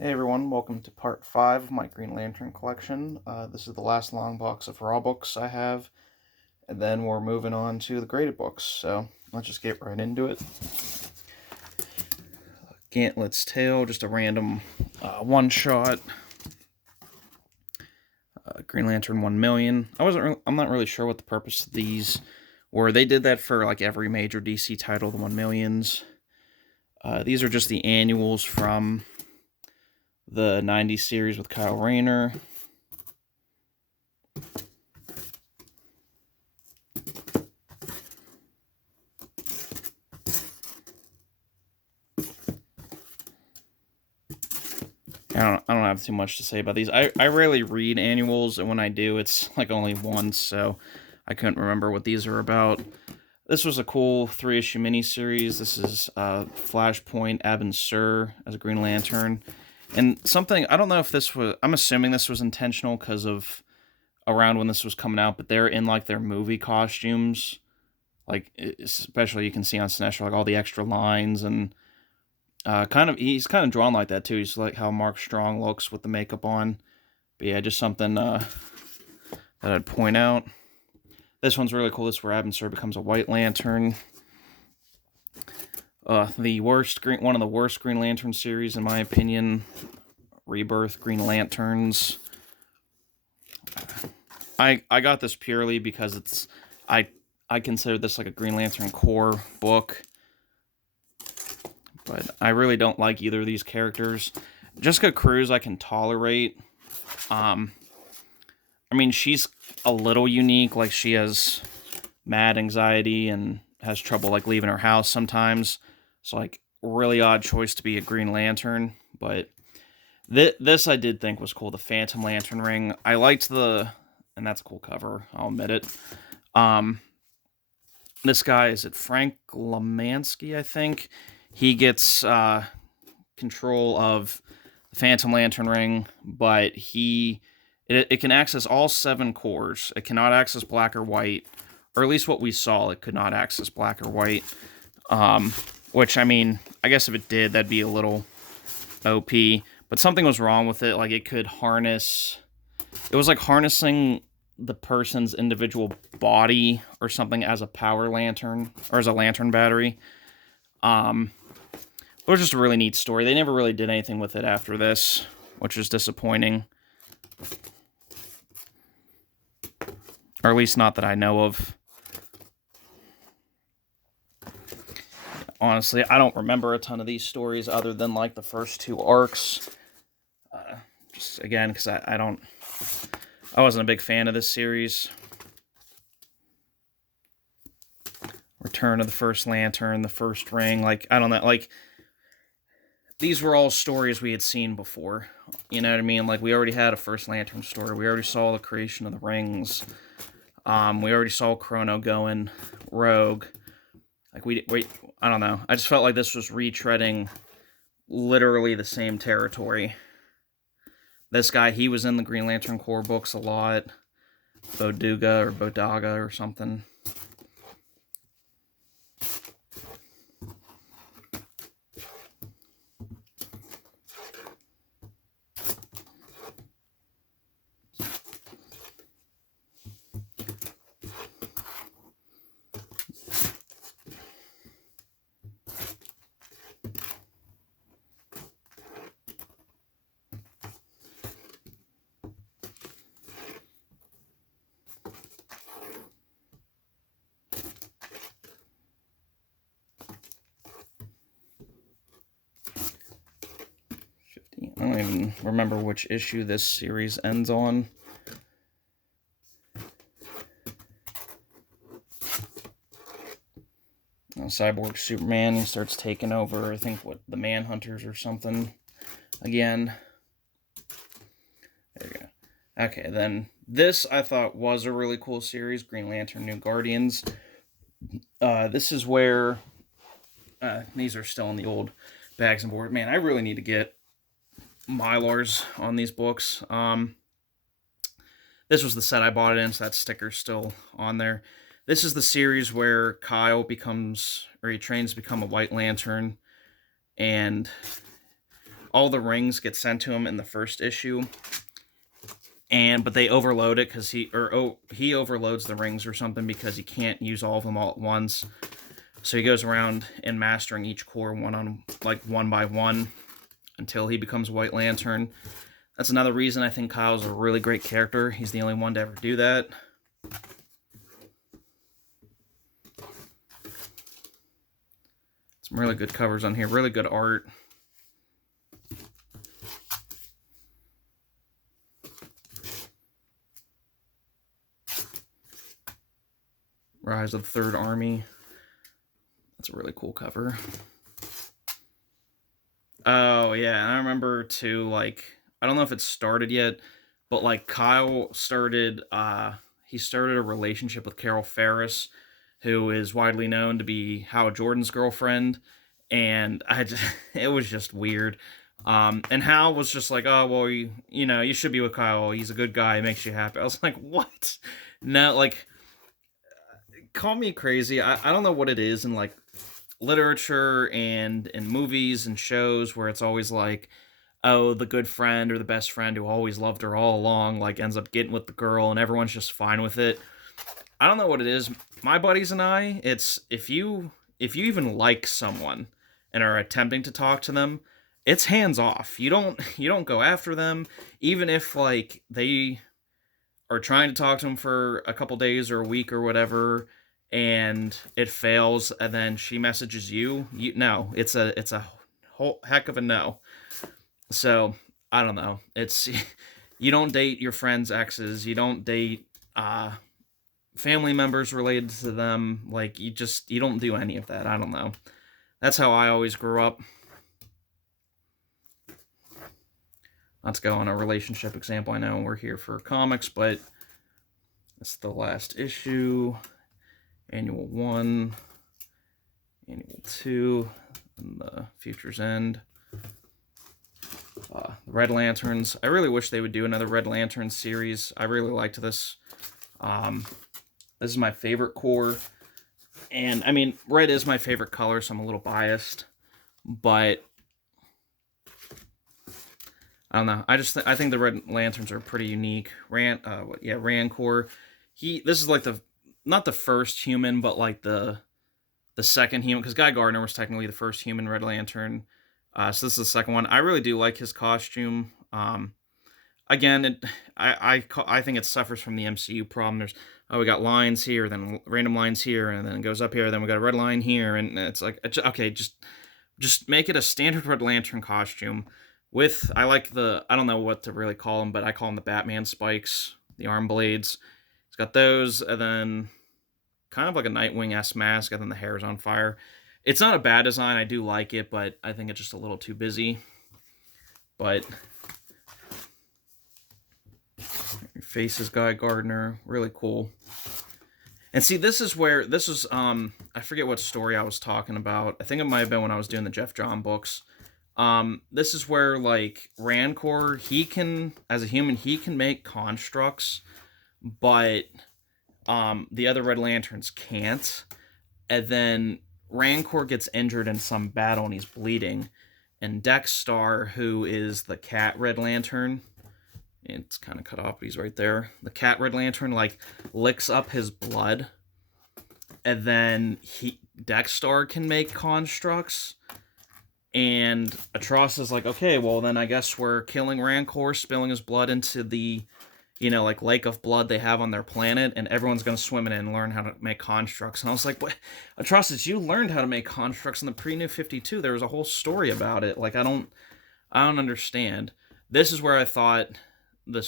Hey everyone, welcome to part 5 of my Green Lantern collection. This is the last long box of raw books I have, and then we're moving on to the graded books, so let's just get right into it. Gantlet's Tale, just a random one-shot. Green Lantern 1,000,000. I'm not really sure what the purpose of these were. They did that for like every major DC title, the 1,000,000s. These are just the annuals from the 90s series with Kyle Rayner. I don't have too much to say about these. I rarely read annuals, and when I do, it's like only once, so I couldn't remember what these are about. This was a cool 3-issue miniseries. This is Flashpoint Abin Sur as a Green Lantern. And something, I don't know if this was, I'm assuming this was intentional because of around when this was coming out, but they're in like their movie costumes. Like, especially you can see on Sinestro, like all the extra lines and he's kind of drawn like that too. He's like how Mark Strong looks with the makeup on. But yeah, just something that I'd point out. This one's really cool. This is where Abin Sur becomes a White Lantern. One of the worst Green Lantern series in my opinion. Rebirth Green Lanterns. I got this purely because I consider this like a Green Lantern Corps book. But I really don't like either of these characters. Jessica Cruz I can tolerate. I mean, she's a little unique. Like, she has mad anxiety and has trouble, like, leaving her house sometimes. So, like, really odd choice to be a Green Lantern. But this I did think was cool. The Phantom Lantern ring. I liked and that's a cool cover. I'll admit it. This guy, is it Frank Lemansky, I think? He gets control of the Phantom Lantern ring, but it can access all 7 cores. It cannot access black or white, or at least what we saw, it could not access black or white. Which, I mean, I guess if it did, that'd be a little OP. But something was wrong with it. Like, it could harness. It was like harnessing the person's individual body or something as a power lantern or as a lantern battery. It was just a really neat story. They never really did anything with it after this, which is disappointing. Or at least not that I know of. Honestly, I don't remember a ton of these stories other than like the first 2 arcs. Just again, because I wasn't a big fan of this series. Return of the First Lantern, the First Ring, like, I don't know, like, these were all stories we had seen before. You know what I mean? Like, we already had a First Lantern story. We already saw the creation of the rings. We already saw Chrono going rogue. Like, I don't know. I just felt like this was retreading literally the same territory. This guy, he was in the Green Lantern Corps books a lot. Bodaga or something. I don't even remember which issue this series ends on. Cyborg Superman starts taking over, I think, the Manhunters or something again. There you go. Okay, then this I thought was a really cool series, Green Lantern New Guardians. This is where these are still in the old bags and board. Man, I really need to get Mylars on these books. This was the set I bought it in, so that sticker's still on there. This is the series where Kyle he trains to become a White Lantern, and all the rings get sent to him in the first issue, but they overload it because he overloads the rings or something because he can't use all of them all at once. So he goes around and mastering each core one by one until he becomes White Lantern. That's another reason I think Kyle's a really great character. He's the only one to ever do that. Some really good covers on here, really good art. Rise of the Third Army. That's a really cool cover. Oh, yeah, and I remember, too, like, I don't know if it started yet, but, like, Kyle started, he started a relationship with Carol Ferris, who is widely known to be Hal Jordan's girlfriend, and it was just weird. And Hal was just like, oh, well, you should be with Kyle. He's a good guy. He makes you happy. I was like, what? No, like, call me crazy. I don't know what it is in, like, literature and in movies and shows where it's always like, oh, the good friend or the best friend who always loved her all along, like, ends up getting with the girl and everyone's just fine with it. I don't know what it is. My buddies and I, it's if you even like someone and are attempting to talk to them, it's hands off. You don't go after them, even if like they are trying to talk to them for a couple days or a week or whatever, and it fails, and then she messages you. No, it's a whole heck of a no. So I don't know. It's you don't date your friends' exes. You don't date family members related to them. Like you don't do any of that. I don't know. That's how I always grew up. Let's go on a relationship example. I know we're here for comics, but it's the last issue. Annual 1, Annual 2, and the Future's End. The Red Lanterns. I really wish they would do another Red Lantern series. I really liked this. This is my favorite core. And, I mean, red is my favorite color, so I'm a little biased. But I don't know. I think the Red Lanterns are pretty unique. Rancor. This is like not the first human, but like the second human, because Guy Gardner was technically the first human Red Lantern. So this is the second one. I really do like his costume. Again, I think it suffers from the MCU problem. We got lines here, then random lines here, and then it goes up here, then we got a red line here, and it's like, okay, just make it a standard Red Lantern costume with, I don't know what to really call them, but I call them the Batman spikes, the arm blades. It's got those, and then kind of like a Nightwing-esque mask, and then the hair is on fire. It's not a bad design. I do like it, but I think it's just a little too busy. But your face is Guy Gardner. Really cool. And see, this is I forget what story I was talking about. I think it might have been when I was doing the Jeff John books. This is where, like, Rancor, as a human, he can make constructs, but the other Red Lanterns can't. And then Rancor gets injured in some battle and he's bleeding. And Dexstar, who is the cat Red Lantern, it's kind of cut off, but he's right there. The cat Red Lantern, like, licks up his blood. And then Dexstar can make constructs. And Atroz is like, okay, well, then I guess we're killing Rancor, spilling his blood into the, like, lake of blood they have on their planet, and everyone's going to swim in it and learn how to make constructs. And I was like, what? Atrocitus, you learned how to make constructs in the pre-New 52. There was a whole story about it. Like, I don't understand. This is where I thought the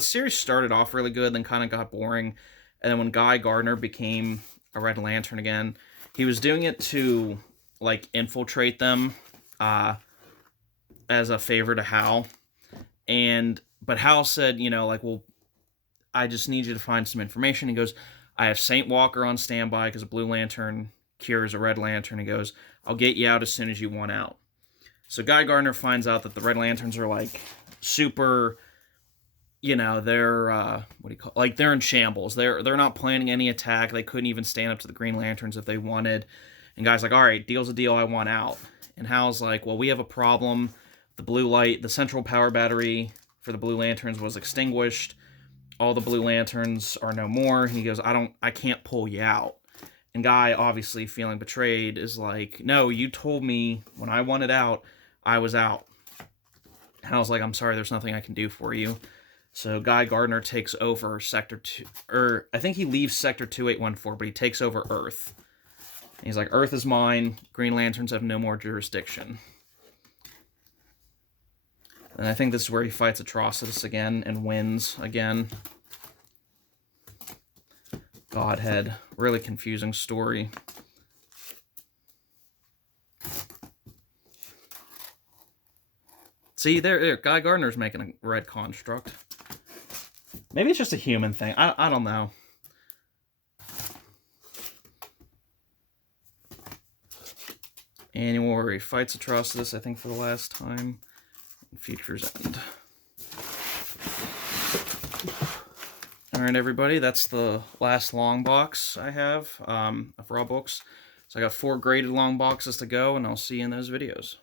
series started off really good, then kind of got boring. And then when Guy Gardner became a Red Lantern again, he was doing it to, like, infiltrate them as a favor to Hal. But Hal said, like, well, I just need you to find some information. He goes, I have Saint Walker on standby because a Blue Lantern cures a Red Lantern. He goes, I'll get you out as soon as you want out. So Guy Gardner finds out that the Red Lanterns are, like, super, they're, they're in shambles. They're not planning any attack. They couldn't even stand up to the Green Lanterns if they wanted. And Guy's like, all right, deal's a deal, I want out. And Hal's like, well, we have a problem. The blue light, the central power battery for the Blue Lanterns was extinguished. All the Blue Lanterns are no more. He goes, I can't pull you out. And Guy, obviously feeling betrayed, is like, no, you told me when I wanted out, I was out. Hal's like, I'm sorry, there's nothing I can do for you. So Guy Gardner takes over Sector 2, or I think he leaves Sector 2814, but he takes over Earth. And he's like, Earth is mine. Green Lanterns have no more jurisdiction. And I think this is where he fights Atrocitus again and wins again. Godhead. Really confusing story. See, there, Guy Gardner's making a red construct. Maybe it's just a human thing. I don't know. Annual where he fights Atrocitus, I think, for the last time. Future's End. Alright, everybody, that's the last long box I have of Raw books. So I got 4 graded long boxes to go, and I'll see you in those videos.